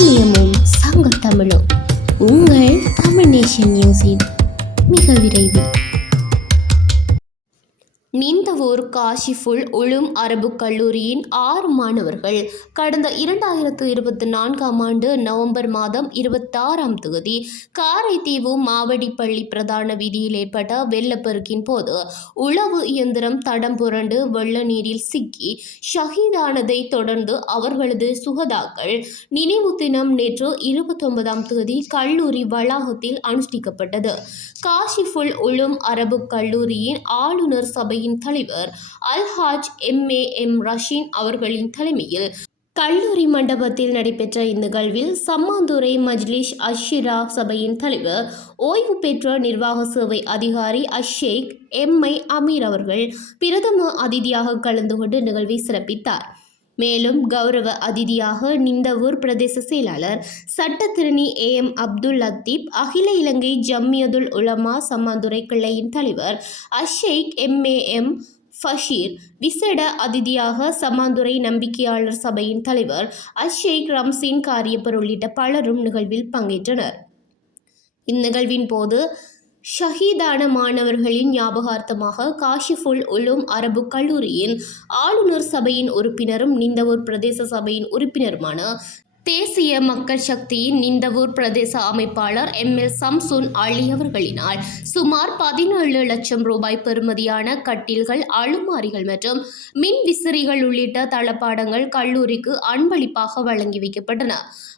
நாணயமும் சங்க தமிழும் உங்கள் தமிழ் நேஷன் மியூசியம் மிக விரைவில். நிந்தவூர் காஷிஃபுல் உளும் அரபு கல்லூரியின் ஆறு மாணவர்கள். கடந்த இரண்டாயிரத்து இருபத்தி நான்காம் ஆண்டு நவம்பர் மாதம் இருபத்தாறாம் தேதி காரைத்தீவு மாவடிப்பள்ளி பிரதான வீதியில் ஏற்பட்ட வெள்ளப்பெருக்கின் போது உளவு இயந்திரம் தடம் புரண்டு வெள்ள நீரில் சிக்கி ஷஹீதானதை தொடர்ந்து அவர்களது சுகதாக்கள் நினைவு தினம் நேற்று இருபத்தொன்பதாம் தேதி கல்லூரி வளாகத்தில் அனுஷ்டிக்கப்பட்டது. காஷிஃபுல் உளும் அரபு கல்லூரியின் ஆளுநர் சபையின் தலைவர் Alhaj M. A. M. Rasheen அவர்களின் தலைமையில் கல்லூரி மண்டபத்தில் நடைபெற்ற இந்நிகழ்வில் சம்மாந்துறை மஜ்லிஷ் அஷிரா சபையின் தலைவர் ஓய்வு பெற்ற நிர்வாக சேவை அதிகாரி அஷேக் எம். ஐ. அமீர் அவர்கள் பிரதம அதிதியாக கலந்து கொண்டு நிகழ்வை சிறப்பித்தார். மேலும் கௌரவ அதிதியாக நிந்தவூர் பிரதேச செயலாளர் சட்டத்திரணி ஏ எம் அப்துல் லத்தீப் அகில இலங்கை ஜம்மியதுல் உலமா சம்மாந்துறை கிளையின் தலைவர் அஷேக் எம்ஏஎம் எம் ஃபஷீர் விசேட அதிதியாக சமாந்துறை நம்பிக்கையாளர் சபையின் தலைவர் அஷேக் ரம்சின் காரியப்பர் உள்ளிட்ட பலரும் நிகழ்வில் பங்கேற்றனர். இந்நிகழ்வின் போது ஷஹீதான மாணவர்களின் ஞாபகார்த்தமாக காஷிஃபுல் உலும் அரபு கல்லூரியின் ஆளுநர் சபையின் உறுப்பினரும் நிந்தவூர் பிரதேச சபையின் உறுப்பினருமான தேசிய மக்கள் சக்தியின் நிந்தவூர் பிரதேச அமைப்பாளர் எம் எல் சம்சுன் அலி அவர்களினால் சுமார் பதினேழு லட்சம் ரூபாய் பெறுமதியான கட்டில்கள் அழுமாரிகள் மற்றும் மின் விசிறிகள் உள்ளிட்ட தளபாடங்கள் கல்லூரிக்கு அன்பளிப்பாக வழங்கி வைக்கப்பட்டன.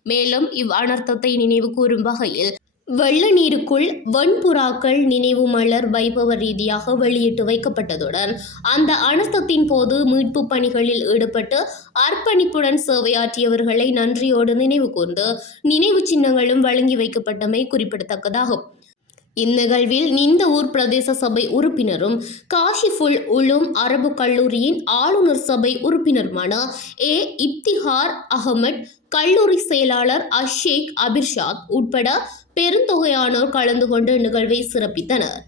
மேலும் இவ் அனர்த்தத்தை நினைவு கூறும் வகையில் வெள்ள நீருக்குள் வன்புறாக்கள் நினைவு மலர் வைபவ ரீதியாக வெளியிட்டு வைக்கப்பட்டதுடன் அந்த அனர்த்தத்தின் போது மீட்பு பணிகளில் ஈடுபட்டு அர்ப்பணிப்புடன் சேவையாற்றியவர்களை நன்றியோடு நினைவு கூர்ந்து நினைவு சின்னங்களும் வழங்கி வைக்கப்பட்டமை குறிப்பிடத்தக்கதாகும். இந்நிகழ்வில் நிந்தவூர் பிரதேச சபை உறுப்பினரும் காஷிஃபுல் உலும் அரபு கல்லூரியின் ஆளுநர் சபை உறுப்பினருமான ஏ. இப்திஹார் அகமட் கல்லூரி செயலாளர் அஷேக் அபிர்ஷாத் உட்பட பெருந்தொகையானோர் கலந்து கொண்டு நிகழ்வை சிறப்பித்தனர்.